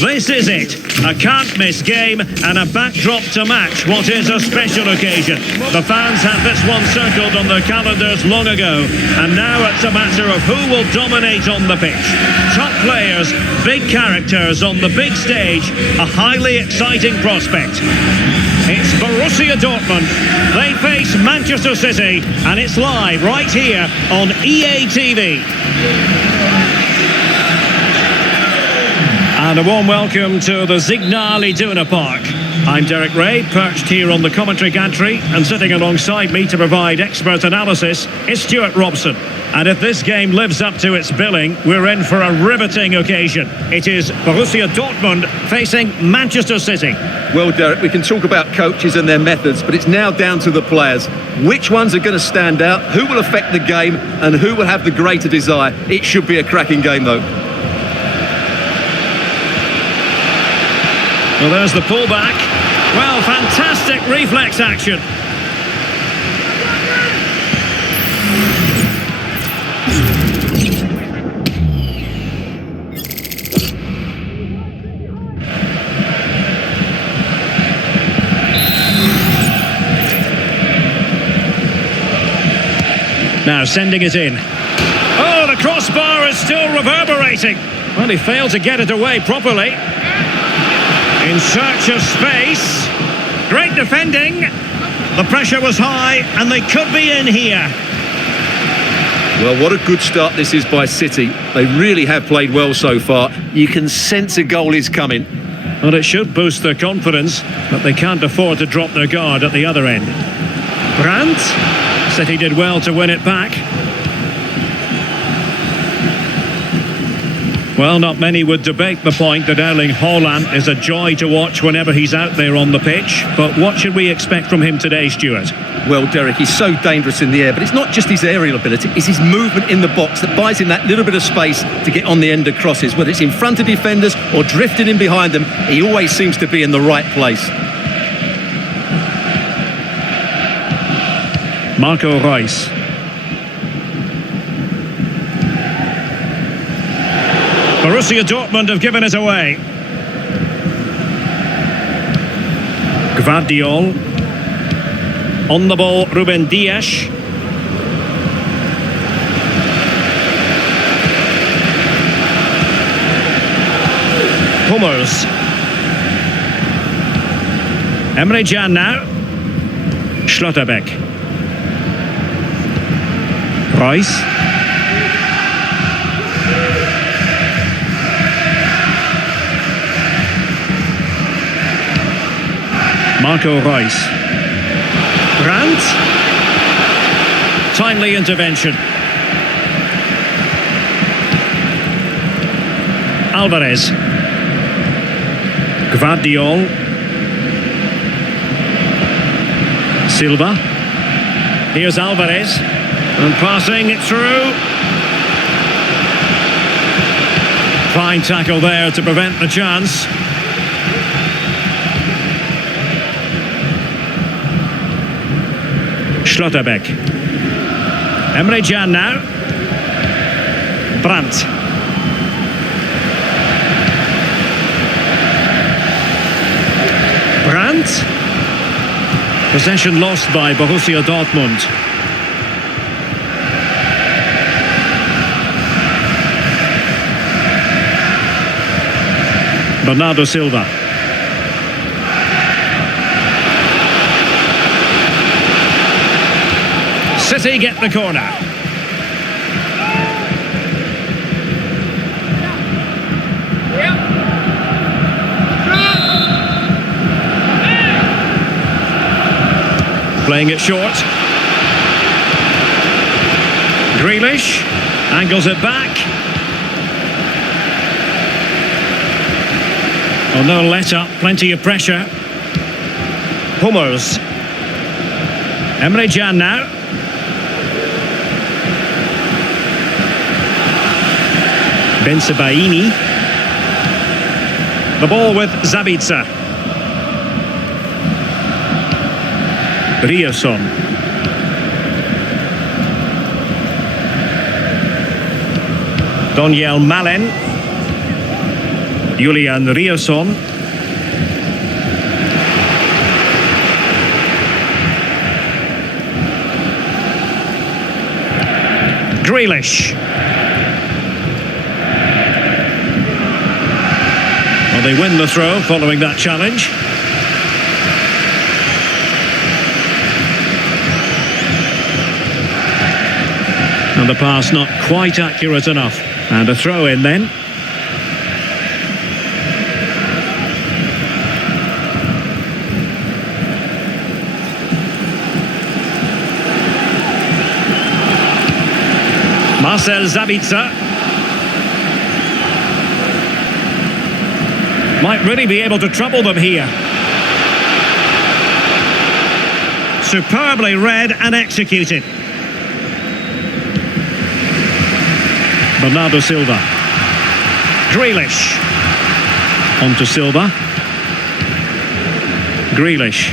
This is it. A can't-miss game and a backdrop to match what is a special occasion. The fans had this one circled on their calendars long ago, and now it's a matter of who will dominate on the pitch. Top players, big characters on the big stage, a highly exciting prospect. It's Borussia Dortmund. They face Manchester City, and it's live right here on EA TV. And a warm welcome to the Signal Iduna Park. I'm Derek Ray, perched here on the commentary gantry, and sitting alongside me to provide expert analysis is Stuart Robson. And if this game lives up to its billing, we're in for a riveting occasion. It is Borussia Dortmund facing Manchester City. Well, Derek, we can talk about coaches and their methods, but it's now down to the players. Which ones are going to stand out, who will affect the game, and who will have the greater desire? It should be a cracking game, though. Well, there's the pullback. Well, fantastic reflex action. Now sending it in. Oh, the crossbar is still reverberating. Well, he failed to get it away properly. In search of space. Great defending. The pressure was high and they could be in here. Well, what a good start this is by City. They really have played well so far. You can sense a goal is coming. Well, it should boost their confidence, but they can't afford to drop their guard at the other end. Brandt. City did well to win it back. Well, not many would debate the point that Erling Haaland is a joy to watch whenever he's out there on the pitch. But what should we expect from him today, Stuart? Well, Derek, he's so dangerous in the air, but it's not just his aerial ability, it's his movement in the box that buys him that little bit of space to get on the end of crosses. Whether it's in front of defenders or drifted in behind them, he always seems to be in the right place. Marco Reus. Borussia Dortmund have given it away. Gvardiol. On the ball, Ruben Dias. Hummels. Emre Can now. Schlotterbeck. Reus. Marco Reus. Brandt. Timely intervention. Alvarez. Gvardiol. Silva. Here's Alvarez. And passing it through. Fine tackle there to prevent the chance. Schlotterbeck. Emre Can now. Brandt. Brandt. Possession lost by Borussia Dortmund. Bernardo Silva. City get the corner. Playing it short. Grealish angles it back. Oh, no let up, plenty of pressure. Hummels. Emre Can now. Bensebaini. The ball with Zabitzer. Ryerson. Daniel Malen. Julian Rierson. Grealish. Well, they win the throw following that challenge. And the pass not quite accurate enough. And a throw in then. Marcel Sabitzer. Might really be able to trouble them here. Superbly read and executed. Bernardo Silva. Grealish. On to Silva. Grealish.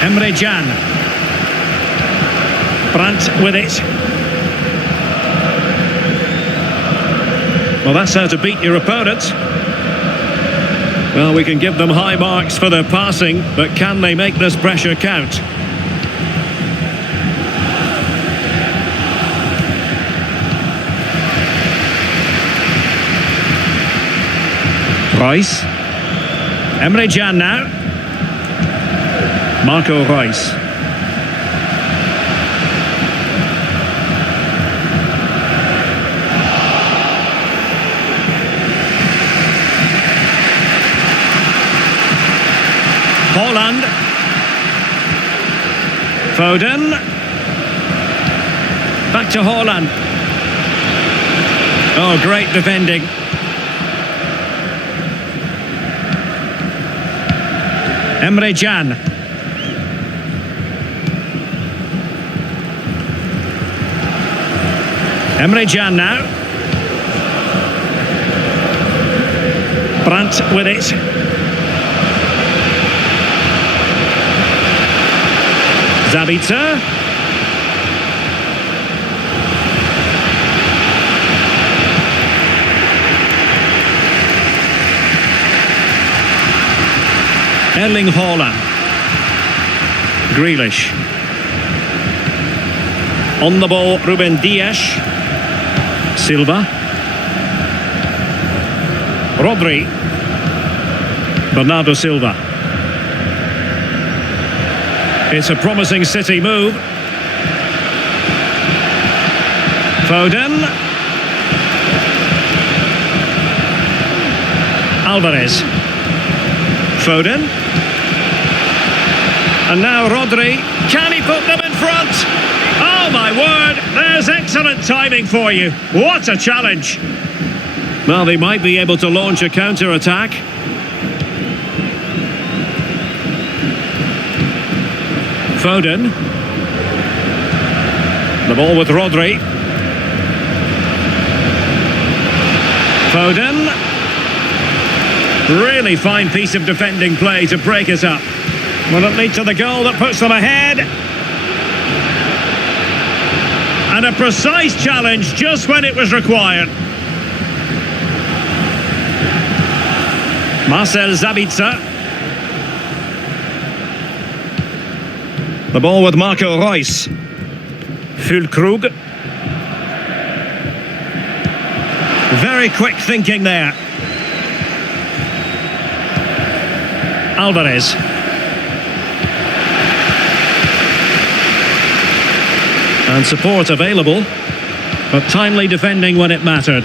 Emre Can. Brandt with it. Well, that's how to beat your opponent. Well, we can give them high marks for their passing, but can they make this pressure count? Reus. Emre Can now. Marco Reus. Haaland. Foden. Back to Haaland. Oh, great defending. Emre Can. Emre Can now. Brandt with it. Sabitzer. Erling Haaland. Grealish. On the ball, Ruben Dias. Silva. Rodri. Bernardo Silva. It's a promising City move. Foden. Alvarez. Foden. And now Rodri. Can he put them in front? Oh my word, there's excellent timing for you. What a challenge. Well, they might be able to launch a counter-attack. Foden. The ball with Rodri. Foden. Really fine piece of defending play to break it up. Will it lead to the goal that puts them ahead? And a precise challenge just when it was required. Marcel Sabitzer. The ball with Marco Reus. Füllkrug. Very quick thinking there. Alvarez. And support available, but timely defending when it mattered.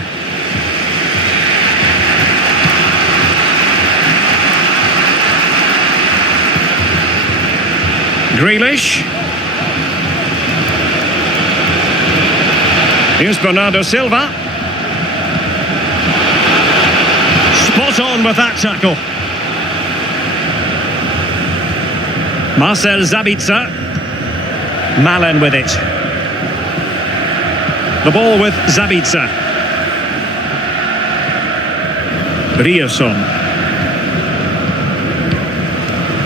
Grealish. Here's Bernardo Silva. Spot on with that tackle. Marcel Sabitzer. Malen with it. The ball with Sabitzer. Rierson.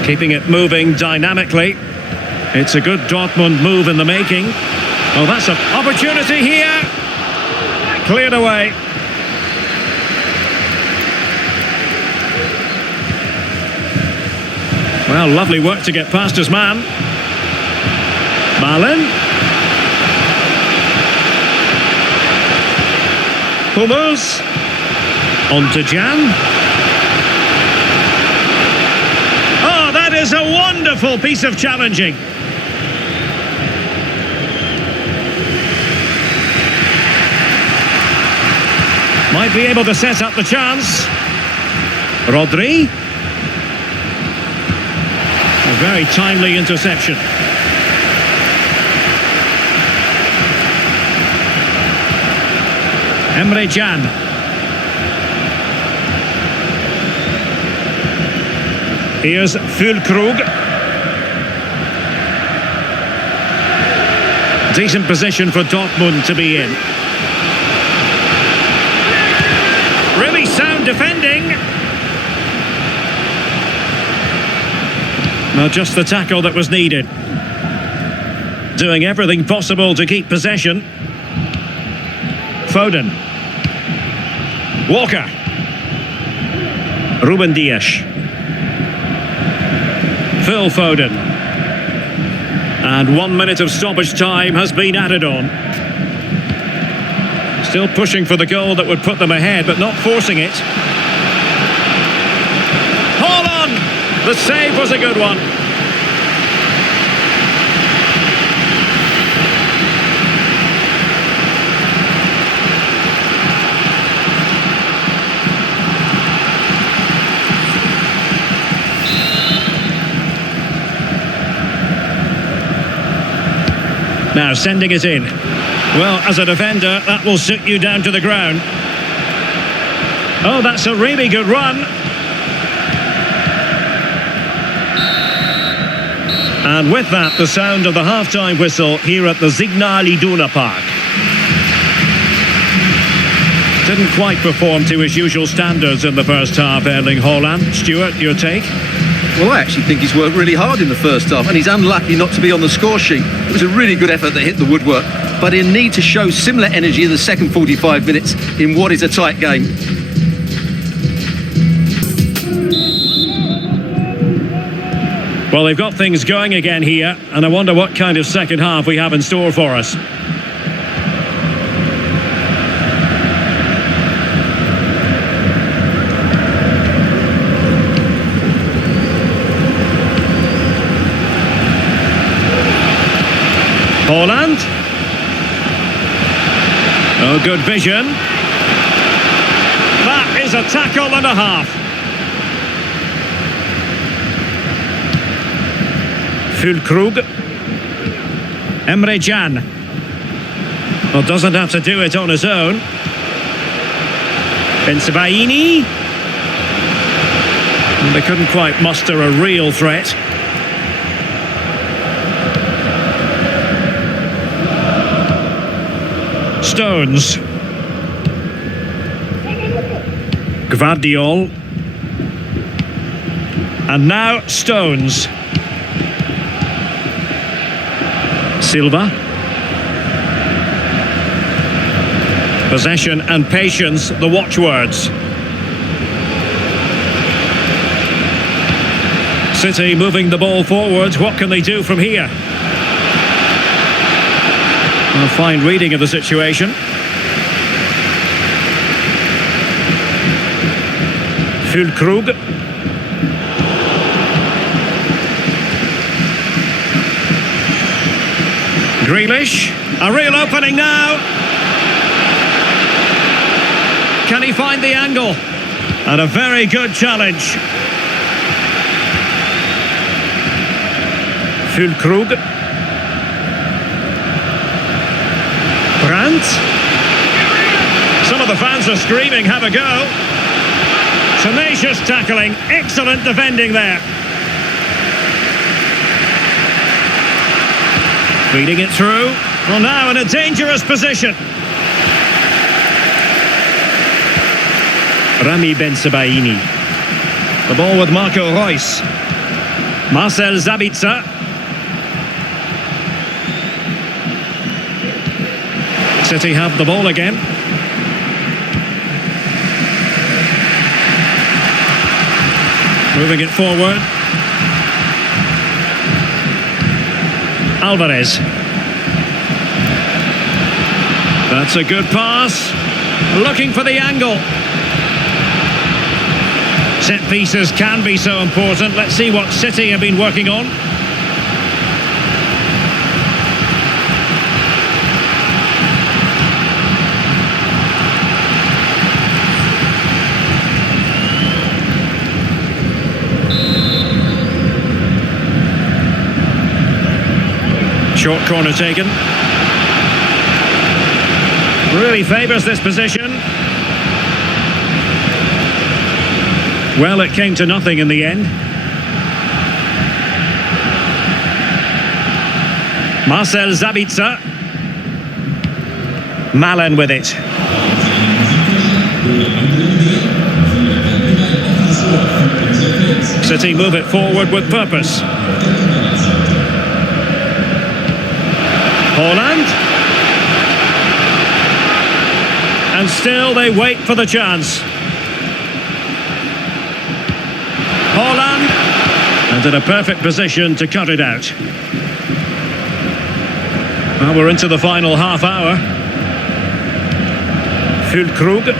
Keeping it moving dynamically. It's a good Dortmund move in the making. Oh, that's an opportunity here. Cleared away. Well, lovely work to get past his man. Malin. Hummels. On to Jan. Oh, that is a wonderful piece of challenging. Might be able to set up the chance. Rodri. A very timely interception. Emre Can. Here's Füllkrug. Decent position for Dortmund to be in. Really sound defending. Well, just the tackle that was needed. Doing everything possible to keep possession. Foden. Walker. Ruben Dias. Phil Foden. And 1 minute of stoppage time has been added on. Still pushing for the goal that would put them ahead, but not forcing it. Hold on! The save was a good one. Now sending it in. Well, as a defender, that will sit you down to the ground. Oh, that's a really good run. And with that, the sound of the half-time whistle here at the Signal Iduna Park. Didn't quite perform to his usual standards in the first half, Erling Haaland. Stuart, your take? Well, I actually think he's worked really hard in the first half, and he's unlucky not to be on the score sheet. It was a really good effort that hit the woodwork, but he'll need to show similar energy in the second 45 minutes in what is a tight game. Well, they've got things going again here, and I wonder what kind of second half we have in store for us. Haaland. Oh, good vision. That is a tackle and a half. Füllkrug. Emre Can. Well, doesn't have to do it on his own. Bensebaini. And they couldn't quite muster a real threat. Stones. Gvardiol. And now Stones. Silva. Possession and patience, the watchwords. City moving the ball forward. What can they do from here? A fine reading of the situation. Füllkrug. Grealish. A real opening now. Can he find the angle? And a very good challenge. Füllkrug. Brandt. Some of the fans are screaming, have a go. Tenacious tackling, excellent defending there. Feeding it through. Well, now in a dangerous position. Rami Bensebaini. The ball with Marco Reus. Marcel Sabitzer. City have the ball again. Moving it forward. Alvarez. That's a good pass. Looking for the angle. Set pieces can be so important. Let's see what City have been working on. Short corner taken. Really favours this position. Well, it came to nothing in the end. Marcel Sabitzer. Malen with it. City move it forward with purpose. Haaland. And still they wait for the chance. Haaland. And in a perfect position to cut it out. Well, we're into the final half hour. Füllkrug.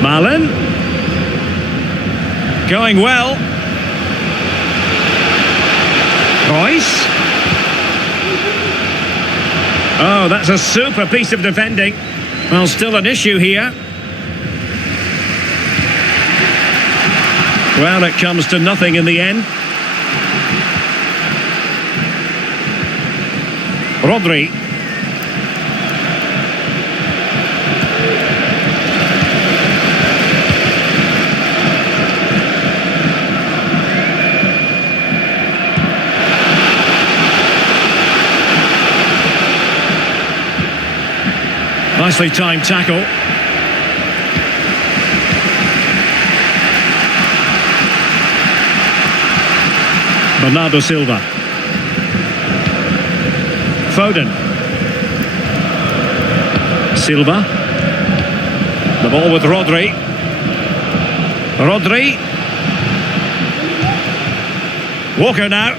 Malen. Going well. Royce. Oh, that's a super piece of defending. Well, still an issue here. Well, it comes to nothing in the end. Rodri. Nicely timed tackle. Bernardo Silva. Foden. Silva. The ball with Rodri. Rodri. Walker now.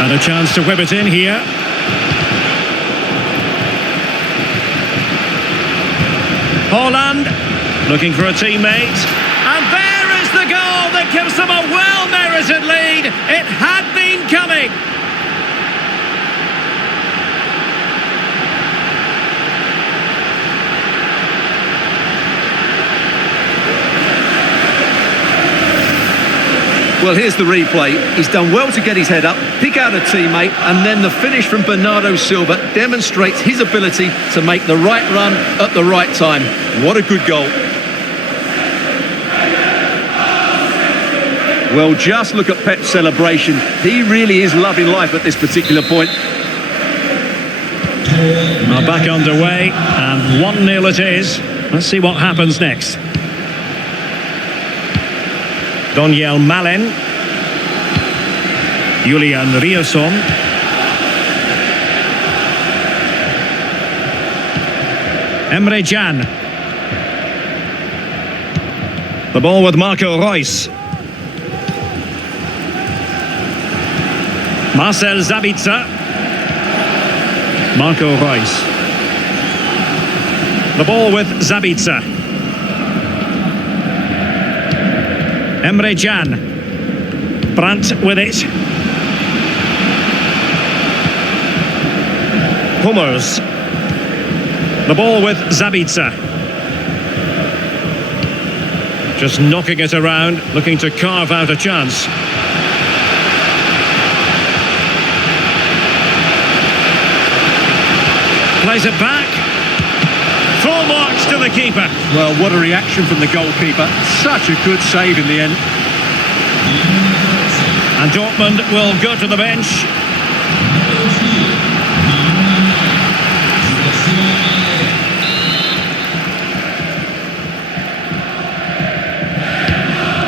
And a chance to whip it in here. Haaland, looking for a teammate. And there is the goal that gives them a well-merited lead. It had been coming. Well, here's the replay. He's done well to get his head up, pick out a teammate, and then the finish from Bernardo Silva demonstrates his ability to make the right run at the right time. What a good goal. Well, just look at Pep's celebration. He really is loving life at this particular point. Well, back underway, and 1-0 it is. Let's see what happens next. Daniel Malen. Julian Rierson. Emre Can. The ball with Marco Reus. Marcel Sabitzer. Marco Reus. The ball with Sabitzer. Emre Can. Brandt with it. Hummers. The ball with Sabitzer. Just knocking it around, looking to carve out a chance. Plays it back. Full marks to the keeper. Well, what a reaction from the goalkeeper. Such a good save in the end. And Dortmund will go to the bench.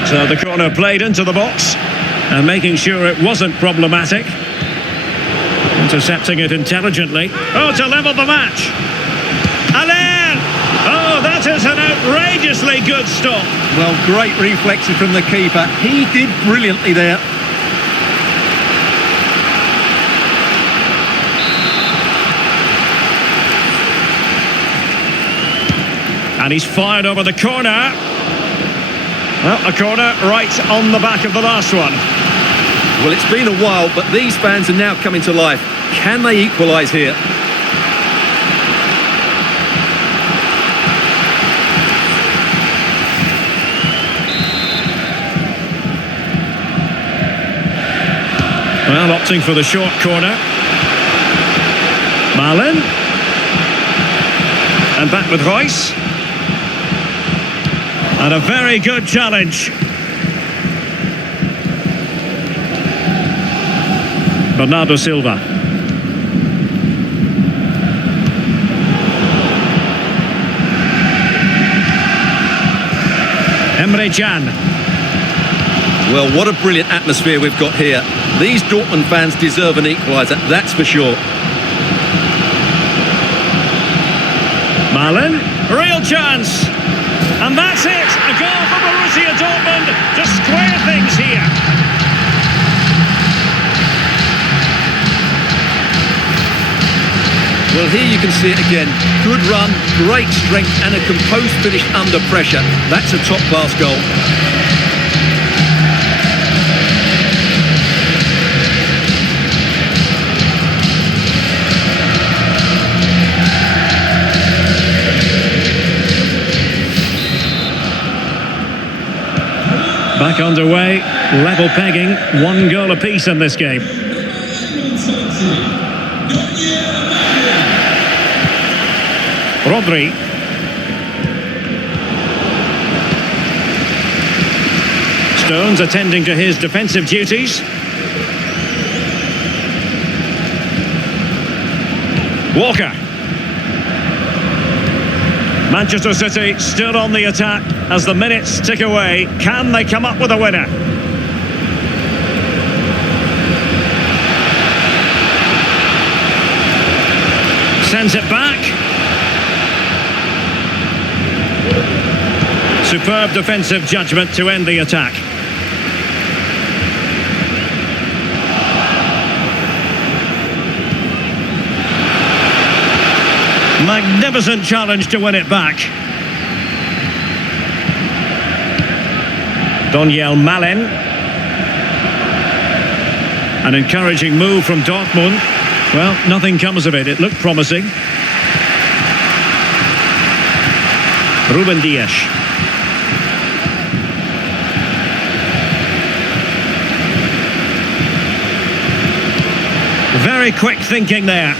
So the corner played into the box and making sure it wasn't problematic. Intercepting it intelligently. Oh, to level the match. Allaire! Oh, that is an outrageously good stop. Well, great reflexes from the keeper. He did brilliantly there. And he's fired over the corner. Well, a corner right on the back of the last one. Well, it's been a while, but these fans are now coming to life. Can they equalise here? Well, opting for the short corner. Malen. And back with Royce. And a very good challenge. Bernardo Silva. Emre Can. Well, what a brilliant atmosphere we've got here. These Dortmund fans deserve an equaliser, that's for sure. Malen, real chance. And that's it. A goal for Borussia Dortmund to square things here. Well, here you can see it again. Good run, great strength and a composed finish under pressure. That's a top-class goal. Back underway, level pegging, 1 goal apiece in this game. Rodri. Stones attending to his defensive duties. Walker. Manchester City still on the attack as the minutes tick away. Can they come up with a winner? Sends it back. Superb defensive judgment to end the attack. Magnificent challenge to win it back. Daniel Malen. An encouraging move from Dortmund. Well, nothing comes of it. It looked promising. Ruben Dias. Very quick thinking there.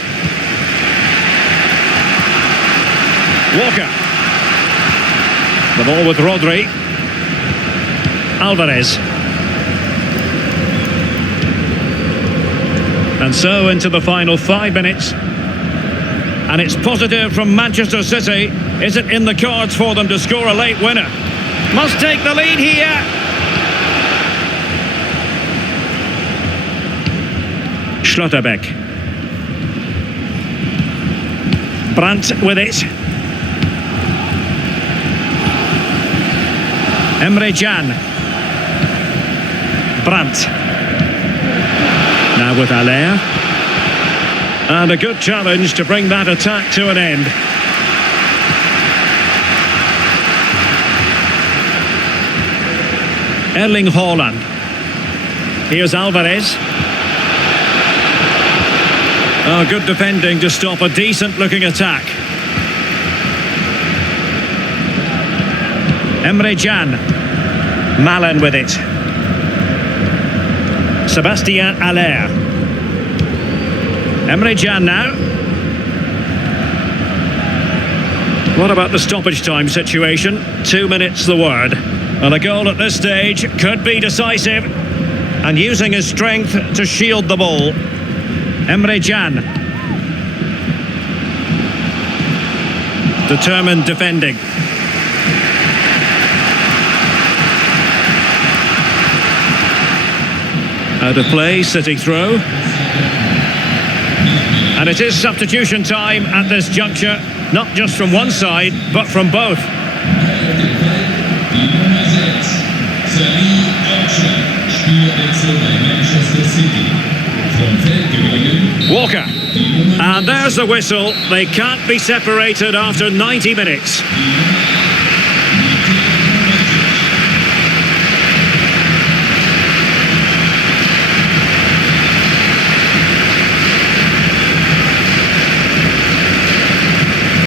Walker. The ball with Rodri. Alvarez. And so into the final 5 minutes. And it's positive from Manchester City. Is it in the cards for them to score a late winner? Must take the lead here. Schlotterbeck. Brandt with it. Emre Can. Brandt. Now with Allaire. And a good challenge to bring that attack to an end. Erling Haaland. Here's Alvarez. Oh, good defending to stop a decent-looking attack. Emre Can. Malen with it. Sebastian Allaire. Emre Can now. What about the stoppage time situation? 2 minutes the word. And a goal at this stage could be decisive. And using his strength to shield the ball. Emre Can. Determined defending. Out of play, City throw. And it is substitution time at this juncture, not just from one side, but from both. Walker. And there's the whistle. They can't be separated after 90 minutes.